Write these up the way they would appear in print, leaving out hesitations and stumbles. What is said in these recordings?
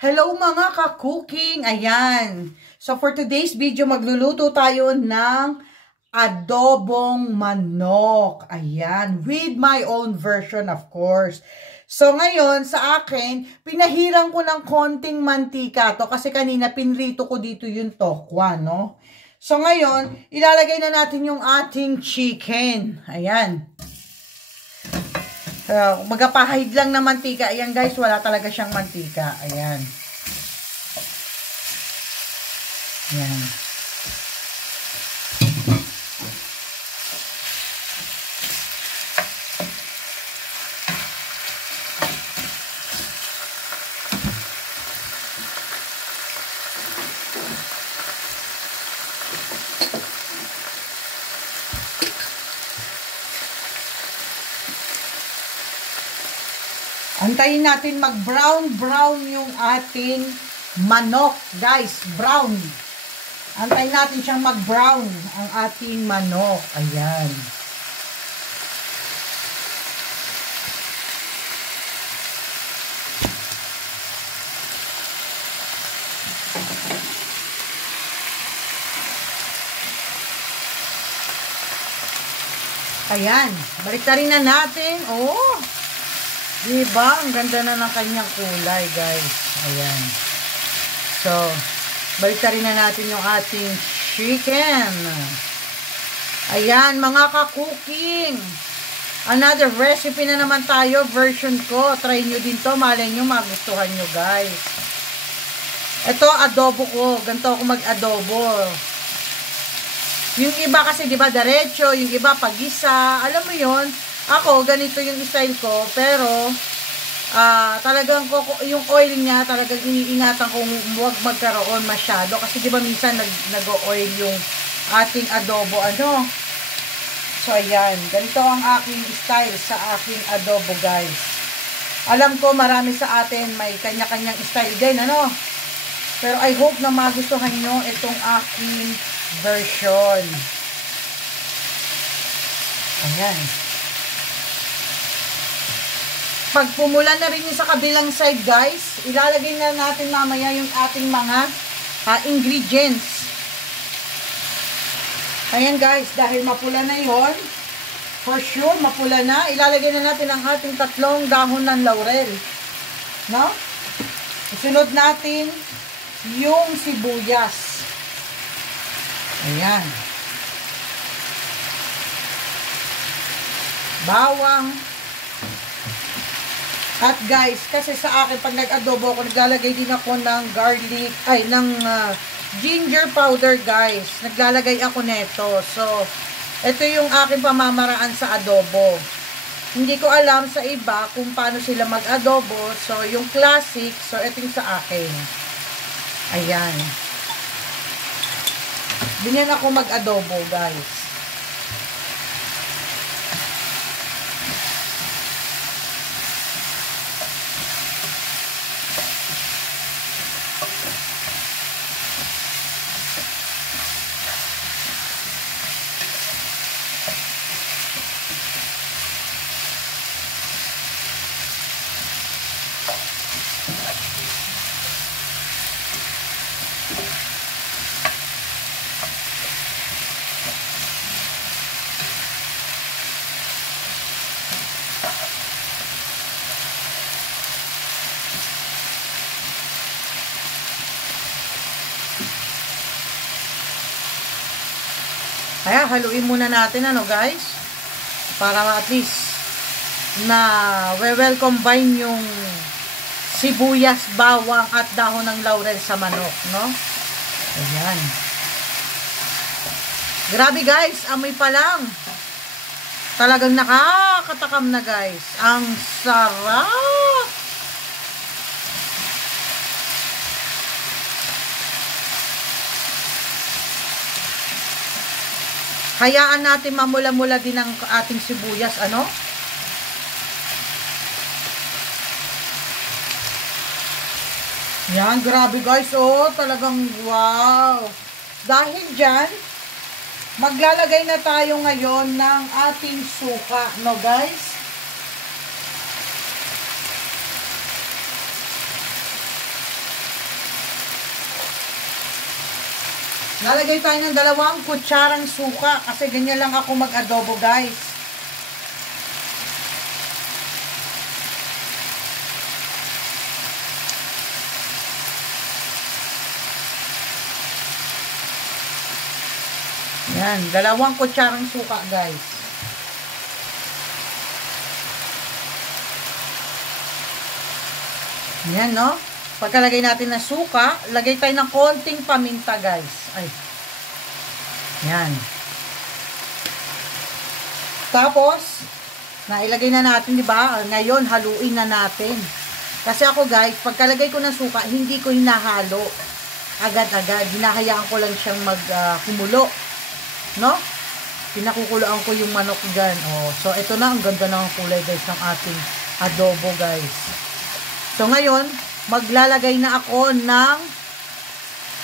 Hello mga ka-cooking! Ayan. So for today's video, magluluto tayo ng adobong manok. Ayan. With my own version of course. So ngayon sa akin, pinahirang ko ng konting mantika to kasi kanina pinrito ko dito yung tokwa, no? So ngayon, ilalagay na natin yung ating chicken. Ayan. Magapahid lang na mantika. Ayan guys, wala talaga siyang mantika. Ayan. Ayan. Antayin natin mag-brown yung ating manok, guys. Brown. Antayin natin siyang mag-brown ang ating manok. Ayan. Ayan. Baliktarin na natin. Oh! Diba? Ang ganda na ng kanyang kulay, guys. Ayan. So, baliktarin na natin yung ating chicken. Ayan, mga ka-cooking. Another recipe na naman tayo. Version ko. Try nyo din to. Malay nyo, magustuhan nyo, guys. Ito, adobo ko. Ganito ako mag-adobo. Yung iba kasi, diba, diretso. Yung iba, pagisa. Alam mo yon. Ako, ganito yung style ko, pero talagang yung oil niya, talagang iniingatan kong huwag magkaroon masyado. Kasi di ba minsan nag-oil yung ating adobo, ano? So, ayan. Ganito ang aking style sa aking adobo, guys. Alam ko, marami sa atin may kanya-kanyang style din, ano? Pero I hope na magustuhan nyo itong aking version. Ayan. Pag pumula na rin yung sa kabilang side, guys, ilalagay na natin mamaya yung ating mga ingredients. Ayan, guys, dahil mapula na yon, for sure, mapula na, ilalagay na natin ang ating 3 dahon ng laurel. No? Isunod natin yung sibuyas. Ayan. Bawang. At guys, kasi sa akin, pag nag-adobo ako, naglalagay din ako ng garlic, ginger powder, guys. Naglalagay ako neto. So, ito yung aking pamamaraan sa adobo. Hindi ko alam sa iba kung paano sila mag-adobo. So, yung classic, so ito yung sa akin. Ayan. Ganyan ako mag-adobo, guys. Kaya haluin muna natin, ano guys, para at least na well combine yung sibuyas, bawang at dahon ng laurel sa manok, no? Ayan. Grabe guys, amoy pa lang. Talagang nakakatakam na guys. Ang sarap! Hayaan natin mamula-mula din ang ating sibuyas, ano? Yan, grabe guys, oh, talagang wow. Dahil dyan, maglalagay na tayo ngayon ng ating suka, no guys? Lalagay tayo ng 2 kutsarang suka kasi ganyan lang ako mag-adobo, guys. Yan, 2 kutsarang suka, guys. Yan, no? Pagkalagay natin ng suka, lagay tayo ng konting paminta, guys. Ay. Yan. Tapos, nailagay na natin, di ba? Ngayon, haluin na natin. Kasi ako, guys, pagkalagay ko ng suka, hindi ko hinahalo agad-agad. Hinahayaan ko lang siyang kumulo. No? Pinakukuloan ko yung manok dyan. Oh, so, ito na. Ang ganda ng kulay, guys, ng ating adobo, guys. So, ngayon, maglalagay na ako ng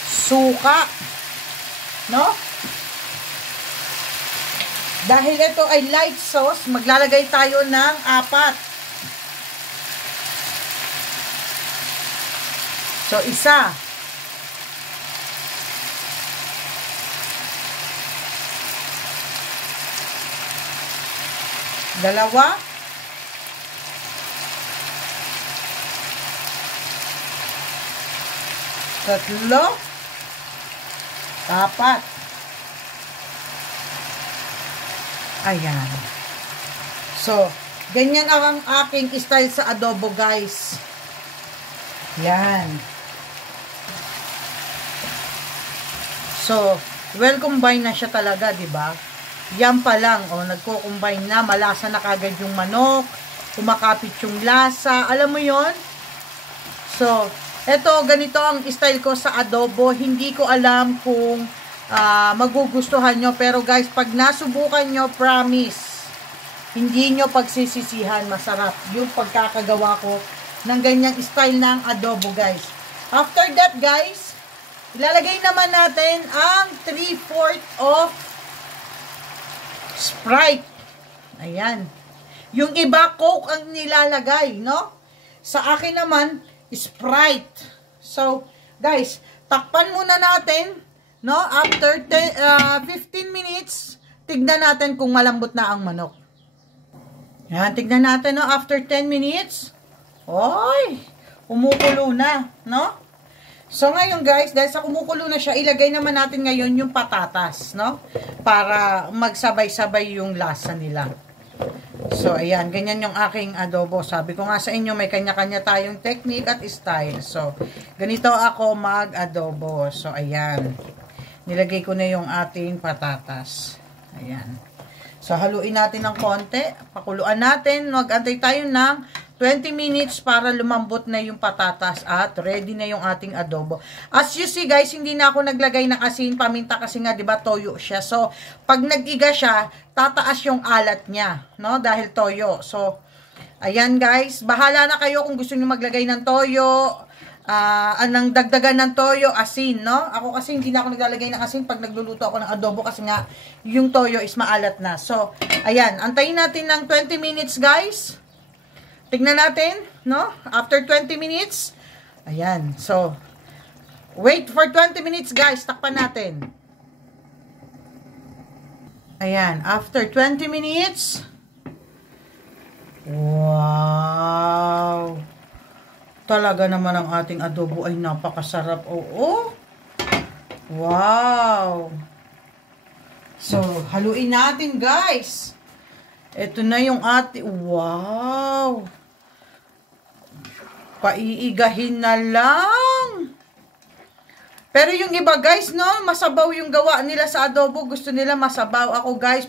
suka. No? Dahil ito ay light sauce, maglalagay tayo ng 4. So, 1. 2. 3. 4. Ayan. So, ganyan ang aking style sa adobo, guys. Yan. So, well combine na siya talaga, di ba? Yan pa lang, oh, nagko-combine na, malasa na kagad yung manok, kumakapit yung lasa, alam mo yon? So, eto, ganito ang style ko sa adobo. Hindi ko alam kung magugustuhan nyo. Pero guys, pag nasubukan nyo, promise, hindi nyo pagsisisihan. Masarap yung pagkakagawa ko ng ganyang style ng adobo, guys. After that, guys, ilalagay naman natin ang 3/4 of Sprite. Ayan. Yung iba, Coke ang nilalagay, no? Sa akin naman, Sprite. So, guys, takpan muna natin, no? After 15 minutes, tignan natin kung malambot na ang manok. Yan, tignan natin, no? After 10 minutes, oy, kumukulo na, no? So, ngayon, guys, dahil sa kumukulo na siya, ilagay naman natin ngayon yung patatas, no? Para magsabay-sabay yung lasa nila. So, ayan, ganyan yung aking adobo. Sabi ko nga sa inyo, may kanya-kanya tayong technique at style. So, ganito ako mag-adobo. So, ayan. Nilagay ko na yung ating patatas. Ayan. So, haluin natin ng konti. Pakuluan natin. Mag-antay tayo ng 20 minutes para lumambot na yung patatas at ready na yung ating adobo. As you see, guys, hindi na ako naglagay ng asin, paminta kasi nga, 'di ba, toyo siya. So, pag nag-iga siya, tataas yung alat niya, no? Dahil toyo. So, ayan, guys, bahala na kayo kung gusto niyo maglagay ng toyo, anong dagdagan ng toyo, asin, no? Ako kasi hindi na ako naglalagay ng asin pag nagluluto ako ng adobo kasi nga yung toyo is maalat na. So, ayan, antayin natin ng 20 minutes, guys. Tignan natin, no? After 20 minutes, ayan. So, wait for 20 minutes, guys. Takpan natin. Ayan. After 20 minutes, wow! Talaga naman ang ating adobo ay napakasarap. Oo. Wow! So, haluin natin, guys. Ito na yung ating, wow! Paiigahin na lang. Pero yung iba, guys, no, masabaw yung gawa nila sa adobo. Gusto nila masabaw. Ako, guys,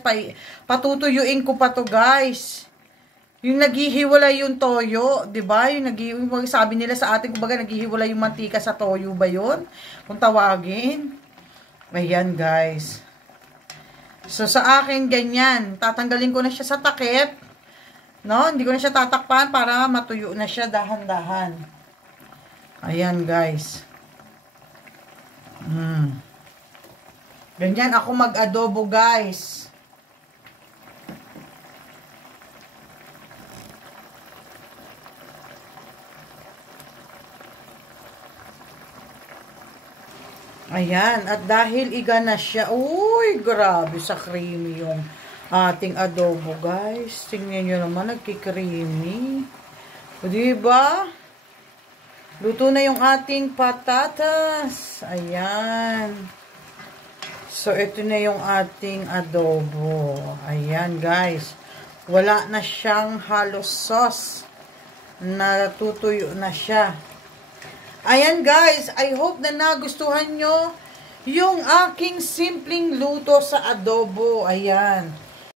patutuyuin ko pa to, guys. Yung naghihiwalay yung toyo, 'di ba? Yung sabi nila sa atin, kumbaga naghihiwalay yung mantika sa toyo ba 'yon? Kung tawagin. Ayan, guys. So, sa akin, ganyan. Tatanggalin ko na siya sa takip. No? Hindi ko na siya tatakpan para matuyo na siya dahan-dahan. Ayan, guys. Ganyan ako mag-adobo, guys. Ayan, at dahil iga na siya, uy, grabe sa creamy yung ating adobo, guys. Tingnan nyo naman, nagki-creamy. O, diba? Luto na yung ating patatas. Ayan. So, ito na yung ating adobo. Ayan, guys. Wala na siyang halos sauce. Natutuyo na siya. Ayan guys, I hope na nagustuhan nyo yung aking simpleng luto sa adobo. Ayan.